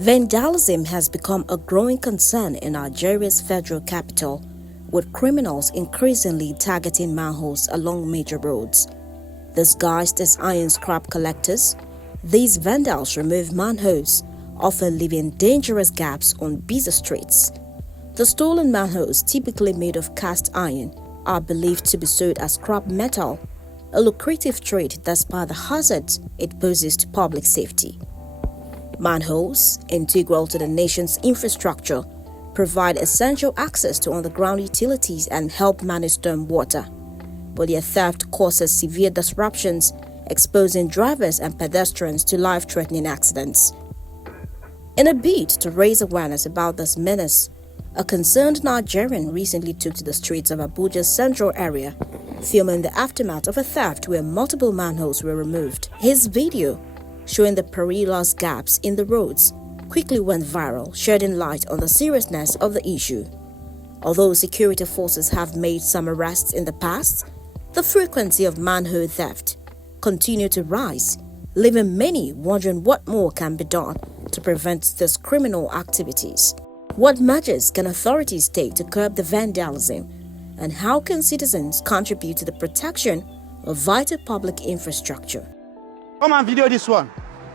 Vandalism has become a growing concern in Nigeria's federal capital, with criminals increasingly targeting manholes along major roads. Disguised as iron scrap collectors, these vandals remove manholes, often leaving dangerous gaps on busy streets. The stolen manholes, typically made of cast iron, are believed to be sold as scrap metal, a lucrative trade despite the hazards it poses to public safety. Manholes, integral to the nation's infrastructure, provide essential access to underground utilities and help manage storm water. But their theft causes severe disruptions, exposing drivers and pedestrians to life-threatening accidents. In a bid to raise awareness about this menace, a concerned Nigerian recently took to the streets of Abuja's central area, filming the aftermath of a theft where multiple manholes were removed. His video, showing the perilous gaps in the roads, quickly went viral, shedding light on the seriousness of the issue. Although security forces have made some arrests in the past, the frequency of manhole theft continued to rise, leaving many wondering what more can be done to prevent these criminal activities. What measures can authorities take to curb the vandalism, and how can citizens contribute to the protection of vital public infrastructure? Come and video this one.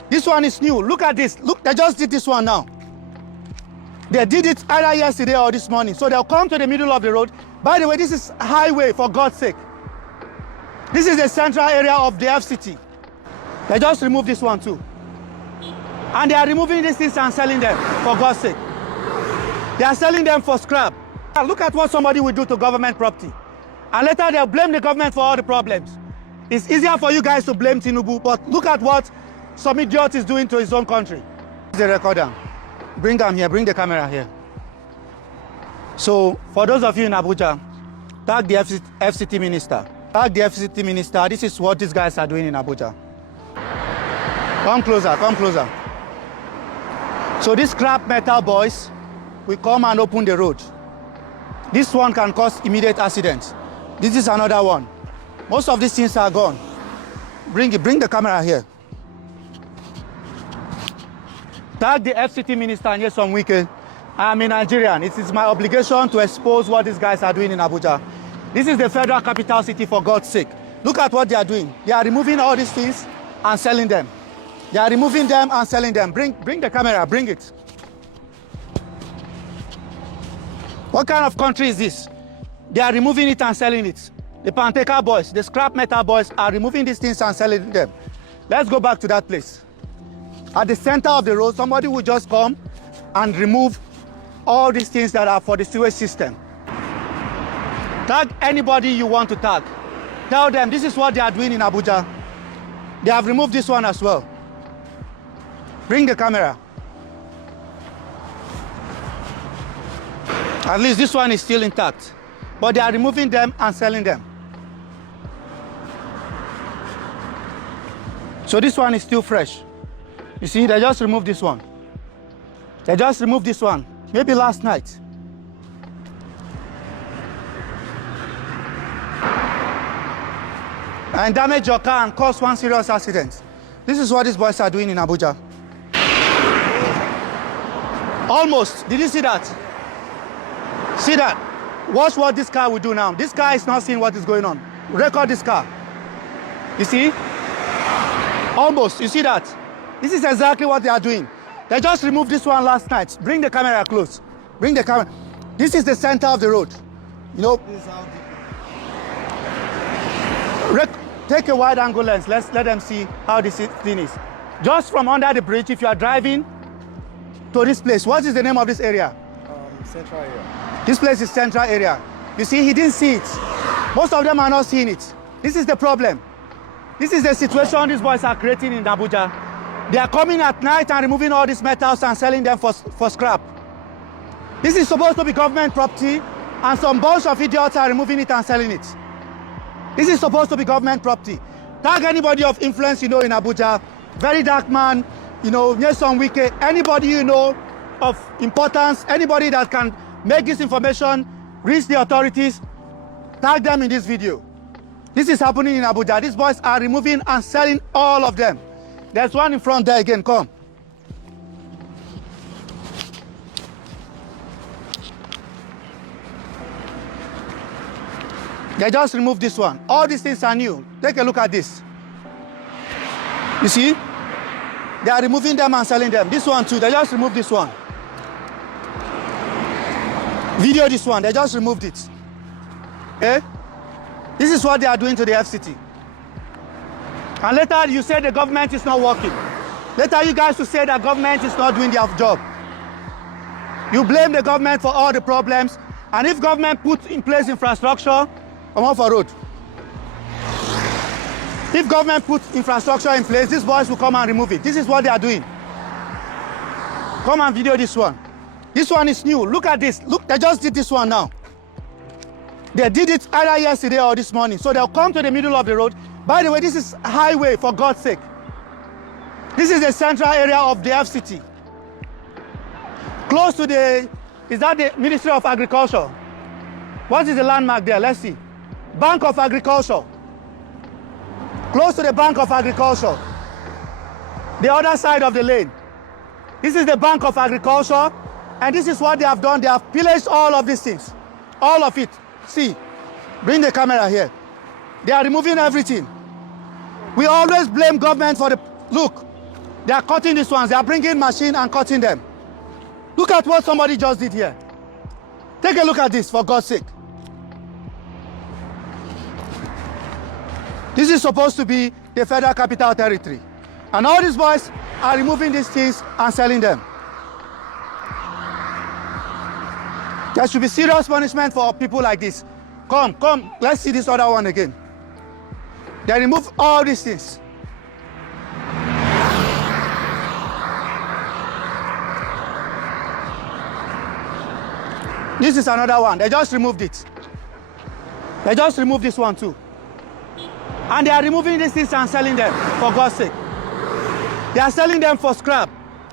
This one is new. Look at this. Look, they just did this one now. They did it either yesterday or this morning. So they'll come to the middle of the road. By the way, this is highway, for God's sake. This is the central area of the FCT. They just removed this one too. And they are removing these things and selling them, for God's sake. They are selling them for scrap. Look at what somebody will do to government property. And later they'll blame the government for all the problems. It's easier for you guys to blame Tinubu, but look at what some idiot is doing to his own country. The recorder. Bring them here, bring the camera here. So, for those of you in Abuja, tag the FCT minister. Tag the FCT minister. This is what these guys are doing in Abuja. Come closer, come closer. So these scrap metal boys will come and open the road. This one can cause immediate accidents. This is another one. Most of these things are gone. Bring the camera here. Tag the FCT minister and Nyesom Wike. I'm a Nigerian. It is my obligation to expose what these guys are doing in Abuja. This is the federal capital city, for God's sake. Look at what they are doing. They are removing all these things and selling them. They are removing them and selling them. Bring the camera, bring it. What kind of country is this? They are removing it and selling it. The Panteka boys, the scrap metal boys are removing these things and selling them. Let's go back to that place. At the center of the road, somebody will just come and remove all these things that are for the sewage system. Tag anybody you want to tag. Tell them this is what they are doing in Abuja. They have removed this one as well. Bring the camera. At least this one is still intact. But they are removing them and selling them. So this one is still fresh. You see, they just removed this one. They just removed this one, maybe last night. And damage your car and cause one serious accident. This is what these boys are doing in Abuja. Almost. Did you see that? See that? Watch what this car will do now. This car is not seeing what is going on. Record this car. You see? Almost. You see that? This is exactly what they are doing. They just removed this one last night. Bring the camera close. Bring the camera. This is the center of the road. You know? Take a wide angle lens. Let them see how this thing is. Just from under the bridge, if you are driving to this place, what is the name of this area? Central area. This place is central area. You see, he didn't see it. Most of them are not seeing it. This is the problem. This is the situation these boys are creating in Abuja. They are coming at night and removing all these metals and selling them for scrap. This is supposed to be government property, and some bunch of idiots are removing it and selling it. This is supposed to be government property. Tag anybody of influence you know in Abuja, very dark man, you know, Nyesom Wike, anybody you know of importance, anybody that can make this information reach the authorities, tag them in this video. This is happening in Abuja. These boys are removing and selling all of them. There's one in front there again, come. They just removed this one. All these things are new. Take a look at this. You see? They are removing them and selling them. This one too, they just removed this one. Video this one, they just removed it. Okay? This is what they are doing to the FCT. And later you say the government is not working. Later you guys will say that government is not doing their job. You blame the government for all the problems. And if government puts in place infrastructure, come on for road. If government puts infrastructure in place, these boys will come and remove it. This is what they are doing. Come and video this one. This one is new. Look at this. Look, they just did this one now. They did it either yesterday or this morning. So they'll come to the middle of the road. By the way, this is highway, for God's sake. This is the central area of the FCT. Close to the, is that the Ministry of Agriculture? What is the landmark there? Let's see. Bank of Agriculture. Close to the Bank of Agriculture. The other side of the lane. This is the Bank of Agriculture. And this is what they have done. They have pillaged all of these things. All of it. See. Bring the camera here. They are removing everything. We always blame government for the... Look. They are cutting these ones. They are bringing machine and cutting them. Look at what somebody just did here. Take a look at this, for God's sake. This is supposed to be the Federal Capital Territory. And all these boys are removing these things and selling them. There should be serious punishment for people like this. Come, let's see this other one again. They remove all these things. This is another one. They just removed it. They just removed this one too. And they are removing these things and selling them, for God's sake. They are selling them for scrap.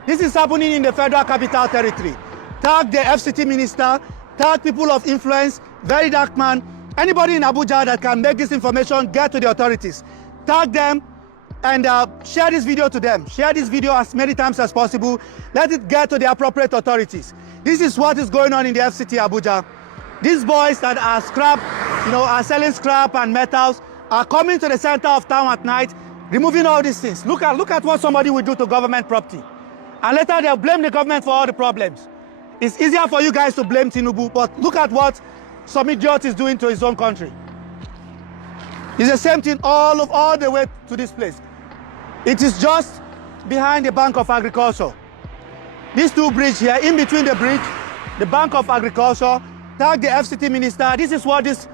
This is happening in the Federal Capital Territory. Tag the FCT minister, tag people of influence, very dark man, anybody in Abuja that can make this information get to the authorities. Tag them and share this video to them. Share this video as many times as possible. Let it get to the appropriate authorities. This is what is going on in the FCT Abuja. These boys that are scrap, are selling scrap and metals, are coming to the center of town at night, removing all these things. Look at what somebody will do to government property. And later they'll blame the government for all the problems. It's easier for you guys to blame Tinubu, but look at what some idiot is doing to his own country. It's the same thing all the way to this place. It is just behind the Bank of Agriculture. These two bridges here, in between the bridge, the Bank of Agriculture, tag the FCT minister. This is what these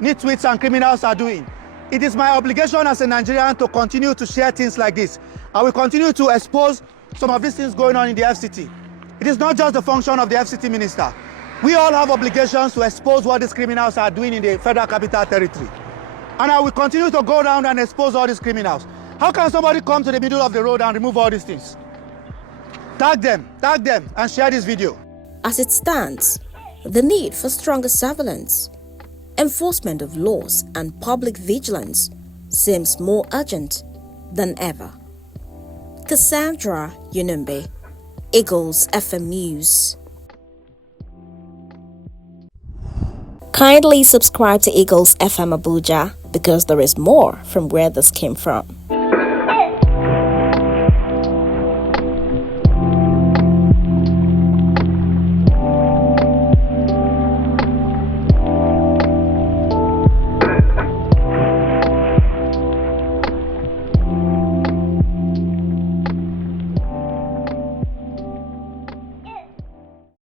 nitwits and criminals are doing. It is my obligation as a Nigerian to continue to share things like this. I will continue to expose some of these things going on in the FCT. It is not just the function of the FCT minister. We all have obligations to expose what these criminals are doing in the Federal Capital Territory. And I will continue to go around and expose all these criminals. How can somebody come to the middle of the road and remove all these things? Tag them, and share this video. As it stands, the need for stronger surveillance, enforcement of laws and public vigilance seems more urgent than ever. Cassandra Yunumbe, Eagles FM News. Kindly subscribe to Eagles FM Abuja because there is more from where this came from.